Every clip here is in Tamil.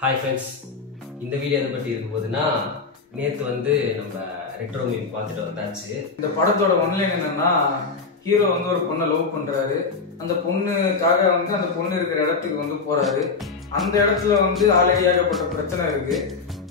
ஹாய் ஃப்ரெண்ட்ஸ், இந்த வீடியோ எதை பற்றி இருக்க போகுதுன்னா, நேற்று வந்து நம்ம ரெட்ரோ மீம் பார்த்துட்டு வந்தாச்சு. இந்த படத்தோட ஒன்லைன் என்னன்னா, ஹீரோ வந்து ஒரு பொண்ணை லவ் பண்றாரு. அந்த பொண்ணுக்காக வந்து அந்த பொண்ணு இருக்கிற இடத்துக்கு வந்து போறாரு. அந்த இடத்துல வந்து ஆல்ரெடி ஏகப்பட்ட பிரச்சனை இருக்கு.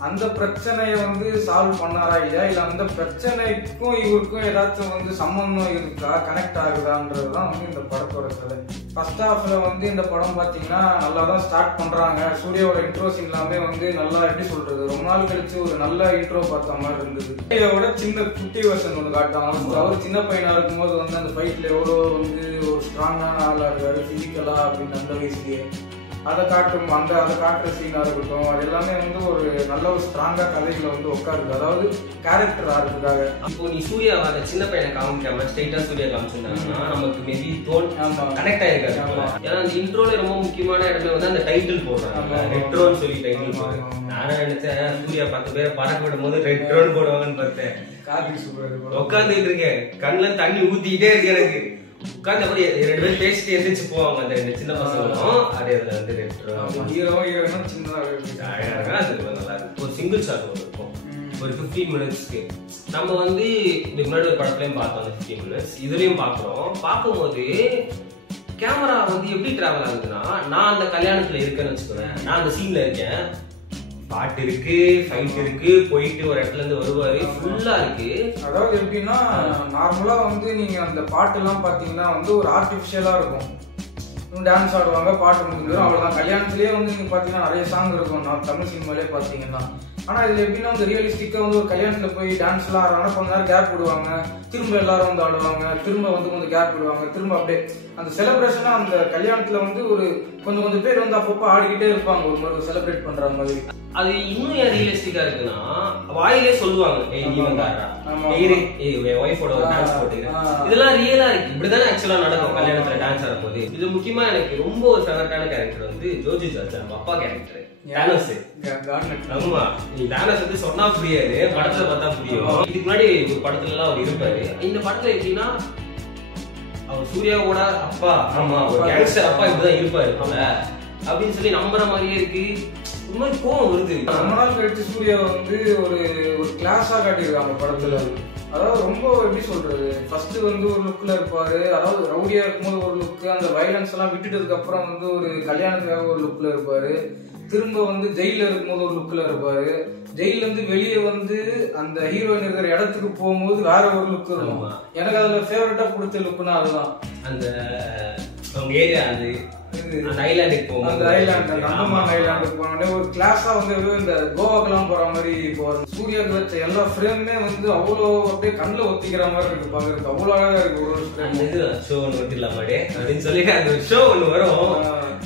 அந்த பிரச்சனையை வந்து சால்வ் பண்ணாரா இல்லையா, இல்ல அந்த பிரச்சனைக்கும் இவருக்கும் ஏதாச்சும் வந்து சம்பந்தம் இருக்கா, கனெக்ட் ஆகுதான்றதுதான் வந்து இந்த படத்தோட கதை. ஃபர்ஸ்ட் ஹாஃப்ல வந்து இந்த படம் பாத்தீங்கன்னா நல்லா தான் ஸ்டார்ட் பண்றாங்க. சூர்யாவோட இன்ட்ரோ சீன் எல்லாமே வந்து நல்லா, எப்படி சொல்றது, ரொம்ப நாள் கழிச்சு ஒரு நல்ல இன்ட்ரோ பார்த்த மாதிரி இருந்தது. இதோட சின்ன குட்டி வெர்ஷன் ஒன்று காட்டுவாங்க. அவர் சின்ன பையனா இருக்கும்போது வந்து அந்த ஃபைட்ல எவ்வளோ வந்து ஒரு ஸ்ட்ராங்கான ஆளா இருக்காரு பிசிக்கலா அப்படின்னு அந்த வயசுலயே அதை காட்டும். அதை காட்டுற சீனா இருக்கட்டும், அது எல்லாமே வந்து ஒரு நல்ல ஒரு ஸ்ட்ராங்கா கதைகளை வந்து உட்காருது. அதாவது கேரக்டர் ஆகிறதுக்காக. இப்போ நீ சூர்யா அந்த சின்ன பையனை காமிக்காம ஸ்ட்ரெயிட்டா சூர்யா காமிச்சிருந்தாங்கன்னா நமக்கு மேபி கனெக்ட் ஆயிருக்காரு. ஏன்னா அந்த இன்ட்ரோல ரொம்ப முக்கியமான இடத்துல வந்து அந்த டைட்டில் போடுறாங்க, ரெட்ரோன்னு சொல்லி டைட்டில் போடுறாங்க. நானும் நினைச்சேன் சூர்யா 10 பேரை பறக்க விடும் போது ரெட்ரோன்னு போடுவாங்கன்னு பார்த்தேன். உட்காந்துட்டு இருக்கேன், கண்ணுல தண்ணி ஊத்திக்கிட்டே இருக்கு எனக்கு. உட்காந்து அப்படி 2 பேரும் பேசிட்டு எந்திரிச்சு போவாங்க அந்த 2 சின்ன பசங்களும். அது அதுல வந்து ரெட்ரோ ஹீரோ ஹீரோயினும் சின்னதா அழகா அது நல்லா இருக்கு. ஒரு சிங்கிள் ஷாட் இருக்கும் ஒரு 15 மினிட்ஸ்க்கு. நம்ம வந்து இதுக்கு முன்னாடி ஒரு படத்துலயும் பார்த்தோம் அந்த 15 மினிட்ஸ், இதுலயும் பாக்குறோம். பார்க்கும்போது கேமரா வந்து எப்படி டிராவல் ஆகுதுன்னா, நான் அந்த கல்யாணத்துல இருக்கேன்னு வச்சுக்கோவேன், நான் அந்த சீன்ல இருக்கேன், பாட்டு இருக்கு, ஃபைட் இருக்கு, போயிட்டு ஒரு இடத்துல இருந்து வருவாரு, ஃபுல்லா இருக்கு. அதாவது எப்படின்னா, நார்மலா வந்து நீங்க அந்த பாட்டு எல்லாம் பாத்தீங்கன்னா வந்து ஒரு ஆர்டிபிஷியலா இருக்கும். டான்ஸ் ஆடுவாங்க, பாட்டு முடிஞ்சிடும், அவ்வளவுதான். கல்யாணத்திலேயே வந்து நீங்க பாத்தீங்கன்னா நிறைய சாங் இருக்கும் நான் தமிழ் சினிமாலே பாத்தீங்கன்னா. ஆனா இதுல எப்படின்னா வந்து ரியலிஸ்டிக்கா வந்து ஒரு கல்யாணத்துல போய் டான்ஸ் எல்லாம் ஆடுறாங்க, கொஞ்ச நேரம் கேப் விடுவாங்க, திரும்ப எல்லாரும் வந்து ஆடுவாங்க, திரும்ப வந்து கொஞ்சம் கேப் விடுவாங்க, திரும்ப அப்படியே அந்த செலிப்ரேஷனா அந்த கல்யாணத்துல வந்து ஒரு கொஞ்சம் பேர் வந்து அப்பப்போ ஆடிக்கிட்டே இருப்பாங்க, ஒரு மாதிரி செலிப்ரேட் பண்ற மாதிரி. அது இன்னும் ஏன் ரியலிஸ்டிக்கா இருக்குன்னா, வாயிலே சொல்லுவாங்க, ஏய் நீ வந்து ஆடுறா, ஏய் ஒய்ஃபோட ஒரு டான்ஸ் போட்டுங்க, இதெல்லாம் ரியலா இருக்கு. இப்படிதானே ஆக்சுவலா நடக்கும் கல்யாணத்துல டான்ஸ் ஆடும்போது. இது முக்கியமா எனக்கு ரொம்ப ஒரு ஃபேவரட்டான கேரக்டர் வந்து ஜோஜி ஜார்ஜ், நம்ம அப்பா கேரக்டர் தானஸ். ஆமா, நீ தானஸ் வந்து சொன்னா புரியாது, படத்துல பார்த்தா புரியும். இதுக்கு முன்னாடி ஒரு படத்துல எல்லாம் அவர் இருப்பாரு. இந்த படத்துல எப்படின்னா, அவர் சூர்யாவோட அப்பா, ஆமா ஒரு கேங்ஸ்டர் அப்பா இப்படிதான் இருப்பாரு போல அப்படின்னு சொல்லி நம்புற மாதிரியே இருக்கு. ஒரு மாதிரி கோவம் வருது. ரொம்ப நாள் கழிச்சு சூர்யா வந்து ஒரு கிளாஸா காட்டியிருக்காங்க படத்துல. அதாவது ரொம்ப எப்படி சொல்றது, ஃபர்ஸ்ட் வந்து ஒரு லுக்ல இருப்பாரு, அதாவது ரவுடியா இருக்கும்போது ஒரு லுக், அந்த வயலன்ஸ் எல்லாம் விட்டுட்டதுக்கு அப்புறம் வந்து ஒரு கல்யாணத்துக்காக ஒரு லுக்ல இருப்பாரு, திரும்ப வந்து ஜெயில இருக்கும்போது ஒரு லுக்ல இருப்பாரு, ஜெயில இருந்து வெளியே வந்து அந்த ஹீரோயின் இருக்கிற இடத்துக்கு போகும்போது வேற ஒரு லுக் இருக்கும். எனக்கு அதுல ஃபேவரட்டா பிடிச்ச லுக்னா அதுதான். அந்த ஏரியா அந்த ஐலாண்டுக்கு போகும், அந்த ஐலாண்ட், அந்த அந்தமான் ஐலாண்டுக்கு போனோடனே ஒரு கிளாஸா வந்து இந்த கோவாக்கெல்லாம் போற மாதிரி போறது. சூர்யாவுக்கு வச்ச எல்லா ஃப்ரேமுமே வந்து அவ்வளோ அப்படியே கண்ணில் ஒத்திக்கிற மாதிரி இருக்கு பாக்குறதுக்கு, அவ்வளோ அழகா இருக்கு. ஒரு ஷோ ஒன்று ஒட்டிடலாம் மாட்டே அப்படின்னு சொல்லி அந்த ஷோ ஒன்று வரும்,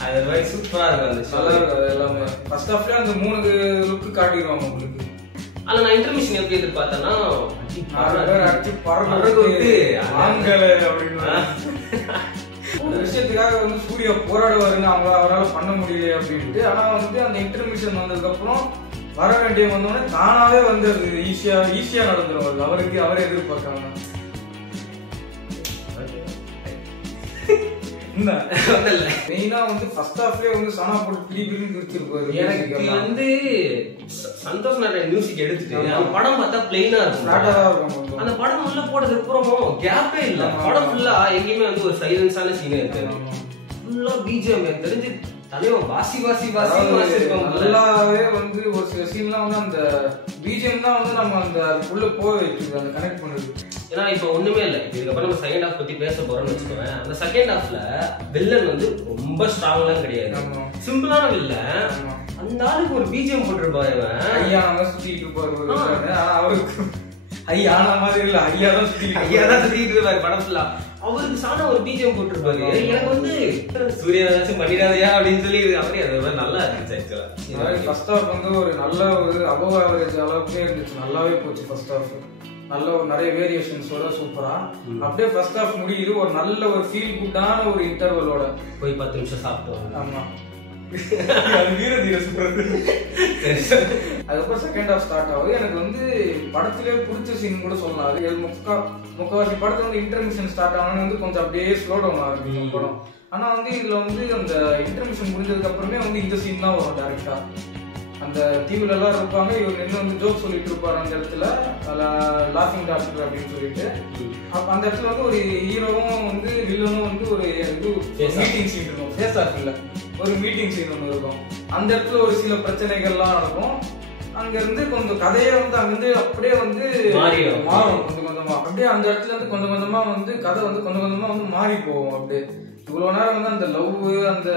அது மாதிரி சூப்பரா இருக்கும். அந்த ஷோ அது எல்லாமே ஃபர்ஸ்ட் ஹாஃப்ல அந்த 3 லுக் காட்டிடுவாங்க உங்களுக்கு. ஆனா நான் இன்டர்மிஷன் எப்படி எதிர்பார்த்தேன்னா, விஷயத்துக்காக வந்து சூர்யா போராடுவாருன்னு அவரால் பண்ண முடியல அப்படின்ட்டு. ஆனா வந்து அந்த இன்டர்மிஷன் வந்ததுக்கு அப்புறம் வர வேண்டிய வந்தோடனே தானாவே வந்து அது ஈஸியா நடந்துடும். அவருக்கு அவரே எதிர்பார்க்காம மெயினா வந்து ஃபர்ஸ்ட் ஹாஃப்லயே வந்து சனா போட்டு பிரிபிரின்னு பிரிச்சிருப்பாரு. எனக்கு வந்து சந்தோஷ் நாராயண் மியூசிக் எடுத்துட்டு அந்த படம் பார்த்தா பிளெயினா இருக்கும். அந்த படம் உள்ள போனதுக்கு அப்புறமும் கேப்பே இல்ல, படம் ஃபுல்லா எங்கேயுமே வந்து ஒரு சைலன்ஸான சீனே இருக்காது, ஃபுல்லா பிஜிஎம். எனக்கு தெரிஞ்சு தலைவன் வாசி வாசி வாசி நல்லாவே வந்து ஒரு சில சீன்லாம் வந்து அந்த பிஜிஎம் தான் வந்து நம்ம அந்த உள்ள போக வைக்குது, அந்த கனெக்ட் பண்ணுது. ஏன்னா இப்ப ஒண்ணுமே இல்ல, இதுக்கப்புறம் நம்ம செகண்ட் ஹாஃப் பத்தி பேச போறோம்னு வச்சுக்கோங்க. அந்த செகண்ட் ஹாஃப்ல வில்லன் வந்து ரொம்ப ஸ்ட்ராங்லாம் கிடையாது, சிம்பிளான வில்லன். அந்த ஆளுக்கு ஒரு பிஜிஎம் போட்டிருப்பாரு, ஐயா நம்ம சுத்திட்டு இருப்பாரு, அவருக்கு ஐயானா மாதிரி இல்ல, ஐயா தான் சுத்திட்டு இருப்பாரு படம் ஃபுல்லா. அவருக்கு சாண ஒரு பிஜிஎம் போட்டிருப்பாரு. எனக்கு வந்து சூர்யா ஏதாச்சும் பண்ணிடாதையா அப்படின்னு சொல்லி அவரே அது நல்லா இருந்துச்சு. ஆக்சுவலா ஃபர்ஸ்ட் ஹாஃப் வந்து ஒரு நல்ல ஒரு அபவ் ஆவரேஜ் அளவுக்கே இருந்துச்சு, நல்லாவே போச்சு ஃபர்ஸ்ட் ஹாஃப். நல்ல ஒரு நிறைய வேரியேஷன்ஸோட சூப்பரா அப்படியே ஃபர்ஸ்ட் ஹாஃப் முடியுது. ஒரு நல்ல ஒரு ஃபீல் குட்டான ஒரு இன்டர்வலோட போய் 10 நிமிஷம் சாப்பிட்டோம். ஆமா, அதுக்கப்புறம் செகண்ட் ஹாஃப் ஸ்டார்ட் ஆகுது. எனக்கு வந்து படத்திலே பிடிச்ச சீன் கூட சொல்லலாம். அது முக்காவாசி படத்துல வந்து இன்டர்மிஷன் ஸ்டார்ட் ஆனது வந்து கொஞ்சம் அப்படியே ஸ்லோ டவுன் ஆகும் படம். ஆனா வந்து இதுல வந்து அந்த இன்டர்மிஷன் முடிஞ்சதுக்கு அப்புறமே வந்து இந்த சீன் தான் வரும் டைரக்டா. அந்த தீவுல எல்லாம் இருப்பாங்க, இவர் நின்று வந்து ஜோக் சொல்லிட்டு இருப்பாரு அந்த இடத்துல, லாஃபிங் டாக்டர் அப்படின்னு சொல்லிட்டு. அப்ப அந்த இடத்துல வந்து ஒரு ஹீரோவும் வந்து வில்லனும் வந்து ஒரு இது மீட்டிங் சீன் இருக்கும், ஃபேஸ் ஆஃப் இல்ல, ஒரு மீட்டிங் சீன் ஒன்று இருக்கும். அந்த இடத்துல ஒரு சில பிரச்சனைகள்லாம் நடக்கும். அங்க இருந்து கொஞ்சம் கதையே வந்து அங்கிருந்து அப்படியே வந்து மாறும் கொஞ்சம் கொஞ்சமா. அப்படியே அந்த இடத்துல இருந்து கொஞ்சம் கொஞ்சமா வந்து கதை வந்து கொஞ்சம் கொஞ்சமா வந்து மாறி போகும். அப்படியே இவ்வளவு நேரம் வந்து அந்த லவ் அந்த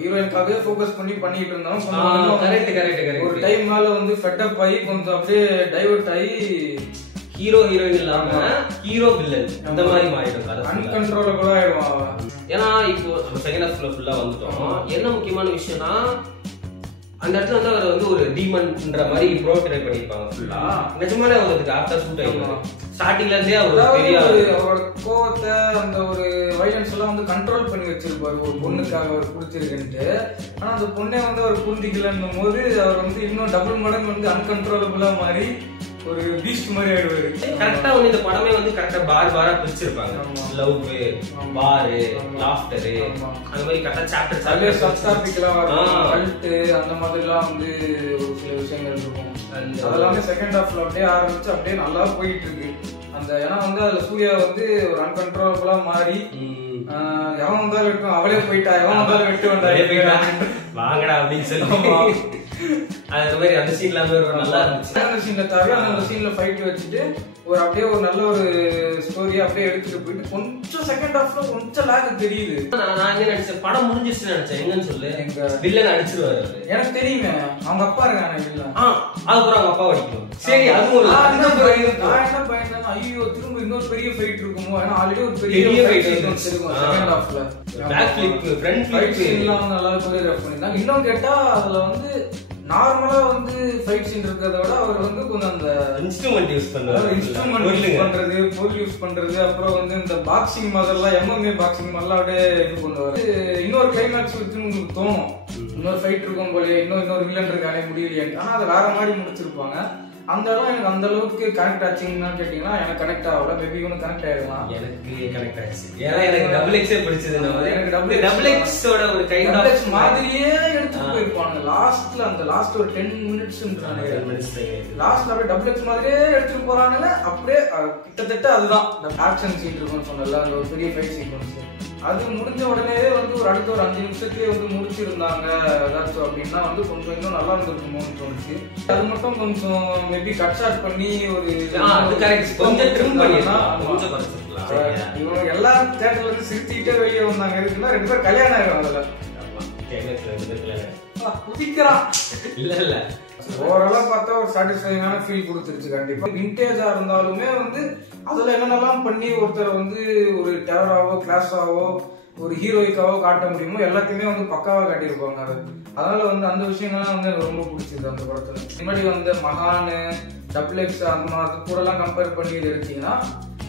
ஹீரோயின்காகவே ஃபோக்கஸ் பண்ணி பண்ணிட்டு இருந்தோம். ஒரு டைம் மேல வந்து ஃபெட்டப் ஆகி கொஞ்சம் அப்படியே டைவர்ட் ஆகி ஹீரோ ஹீரோயின் இல்லாம ஹீரோ வில்லன் அந்த மாதிரி மாறிடும், அன்கண்ட்ரோலபிளா ஆயிடுவான். ஏன்னா இப்போ நம்ம செகண்ட் ஹாஃப்ல ஃபுல்லா வந்துட்டோம். என்ன முக்கியமான விஷயம்னா அந்த இடத்துல வந்து அவர் வந்து ஒரு டீமன்ன்ற மாதிரி ப்ரோட்ரேட் பண்ணிருப்பாங்க ஃபுல்லா. நிஜமாலே அவருக்கு ஆஃப்டர் ஷூட் ஆயிடும். ஸ்டார்டிங்ல இருந்தே அவர் பெரிய அவரோட கோவத்தை அந்த ஒரு வைலன்ஸ் எல்லாம் வந்து கண்ட்ரோல் பண்ணி வச்சிருப்பாரு ஒரு பொண்ணுக்காக அவர் பிடிச்சிருக்குன்ட்டு. ஆனா அந்த பொண்ணே வந்து அவர் புரிஞ்சிக்கலன்னும் போது அவர் வந்து இன்னும் டபுள் மடங்கு வந்து அன்கண்ட்ரோலபிளா மாறி ஒரு பீஸ்ட் மாதிரி ஆயிடுவாரு. கரெக்டா வந்து இந்த படமே வந்து கரெக்டா பாரா பிரிச்சிருப்பாங்க. லவ், பாரு, லாஃப்டர், அந்த மாதிரி கரெக்டா சாப்டர் சப்டாபிக்லாம் வரும், கல்ட் அந்த மாதிரி எல்லாம் வந்து ஒரு சில விஷயங்கள் இருக்கும். அதெல்லாமே செகண்ட் ஹாஃப்ல அப்படியே ஆரம்பிச்சு அப்படியே நல்லா போயிட்டு இருக்கு. அந்த ஏன்னா வந்து அதுல சூர்யா வந்து ஒரு அன்கண்ட்ரோலபிளா மாறி எவன் வந்தாலும் வெட்டும், அவளே போயிட்டா, எவன் வந்தாலும் வெட்டு வந்தா வாங்கடா அப்படின்னு சொல்லி அது மாதிரி அந்த சீன்ல நல்லா இருந்துச்சு. அந்த சீன்ல தவிர அந்த சீன்ல ஃபைட் வச்சுட்டு ஒரு அப்படியே ஒரு நல்ல ஒரு ஸ்டோரியா அப்படியே எடுத்துட்டு போயிட்டு கொஞ்சம் செகண்ட் ஹாஃப்ல கொஞ்சம் லாக் தெரியுது. நான் என்ன நினைச்சேன், படம் முடிஞ்சிருச்சுன்னு நினைச்சேன். எங்கன்னு சொல்லு, எங்க வில்லன் அடிச்சிருவாரு. எனக்கு தெரியுமே அவங்க அப்பா இருக்காங்க வில்லன். அதுக்கப்புறம் அவங்க அப்பா அடிக்கணும். சரி, அது ஒரு நான் என்ன பயந்தேன், ஐயோ திரும்ப இன்னொரு பெரிய ஃபைட் இருக்குமோ, ஏன்னா ஆல்ரெடி ஒரு பெரிய ஃபைட் இருக்கும் செகண்ட் ஹாஃப்ல. பேக் ஃபிளிப், ஃப்ரண்ட் ஃபிளிப் எல்லாம் நல்லா கோரியோகிராஃப் பண்ணிருந்தாங்க. இன்னும் கேட்டா அதுல வந்து நார்மலா வந்து ஃபைட் சீன் இருக்கிறத விட அவர் வந்து கொஞ்சம் அந்த இன்ஸ்ட்ருமெண்ட் யூஸ் பண்றது, பொருள் யூஸ் பண்றது, அப்புறம் வந்து இந்த பாக்ஸிங் மாதிரிலாம் MMA பாக்ஸிங் மாதிரிலாம் அப்படியே இது பண்ணுவாரு. இன்னொரு கிளைமேக்ஸ் வச்சு உங்களுக்கு தோணும் இன்னொரு ஃபைட் இருக்கும் போலயே, இன்னொரு வில்லன் இருக்கானே முடியலையே. ஆனா அதை வேற மாதிரி முடிச்சிருப்பாங்க. அந்த இடம் எனக்கு அந்த அளவுக்கு கனெக்ட் ஆச்சுன்னு கேட்டீங்கன்னா எனக்கு கனெக்ட் ஆகல. மேபி இவனுக்கு கனெக்ட் ஆயிடலாம். எனக்கு கனெக்ட் ஆச்சு. ஏன்னா எனக்கு டபுள் எக்ஸே பிடிச்சது. எனக்கு டபுள் எக்ஸோட ஒரு கைண்ட் ஆஃப் மாதிரியே எடுத்து போயிருப்பாங்க. லாஸ்ட்ல அந்த லாஸ்ட் ஒரு 10 மினிட்ஸ்ன்றாங்க. லாஸ்ட்ல அப்படியே டபுள் எக்ஸ் மாதிரியே எடுத்துட்டு போறானுங்க. அப்படியே கிட்டத்தட்ட அதுதான் ஆக்ஷன் சீன் இருக்குன்னு சொன்னல, அந்த ஒரு பெரிய ஃபைட் சீக்வன்ஸ். அது முடிஞ்ச உடனே வந்து ஒரு அடுத்த ஒரு 5 நிமிஷத்துலயே வந்து முடிச்சிருந்தாங்க ஏதாச்சும் அப்படின்னா வந்து கொஞ்சம் இன்னும் நல்லா இருந்திருக்குமோன்னு தோணுச்சு. அது மட்டும் கொஞ்சம் மேபி கட் ஷாட் பண்ணி ஒரு கொஞ்சம் ட்ரிம் பண்ணிடலாம், கொஞ்சம் குறைச்சிக்கலாம். இவங்க எல்லா தியேட்டர்ல இருந்து சிரிச்சுக்கிட்டே வெளியே வந்தாங்க. இருக்குன்னா 2 பேர் கல்யாணம் ஆயிடும். அதுல குதிக்கிறான் இல்ல ஓவராலா பார்த்தா ஒரு சாட்டிஸ்ஃபைங்கான ஃபீல் கொடுத்துருச்சு. கண்டிப்பா விண்டேஜா இருந்தாலுமே வந்து அதுல என்னென்னலாம் பண்ணி ஒருத்தர் வந்து ஒரு டெரராவோ கிளாஸாவோ ஒரு ஹீரோயிக்காவோ காட்ட முடியுமோ எல்லாத்தையுமே வந்து பக்காவா காட்டியிருப்பாங்க. அதனால வந்து அந்த விஷயங்கள்லாம் வந்து எனக்கு ரொம்ப பிடிச்சிருக்கு அந்த படத்துல. முன்னாடி வந்து மகான், டபுள் எக்ஸ் அந்த மாதிரி கூட எல்லாம் கம்பேர் பண்ணி இது எடுத்தீங்கன்னா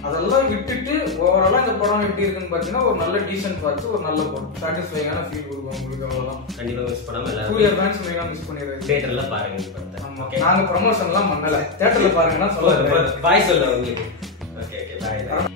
அதெல்லாம் விட்டுட்டு ஓவராலா இந்த படம் எப்படி இருக்குன்னு பாத்தீங்கன்னா ஒரு நல்ல டீசென்ட் பார்த்து ஒரு நல்ல படம் சாட்டிஸ்ஃபைங்கான ஃபீல் கொடுக்கும் உங்களுக்கு. அவ்வளவுதான். கண்டிப்பா மிஸ் பண்ணாம சூர்யா ஃபேன்ஸ் மெயினா மிஸ் பண்ணிடுறாங்க. தியேட்டர்ல பாருங்க. நாங்க ப்ரமோஷன் எல்லாம் பண்ணல, தியேட்டர்ல பாருங்கன்னா சொல்லுங்க. பாய் சொல்றேன் உங்களுக்கு. Okay bye.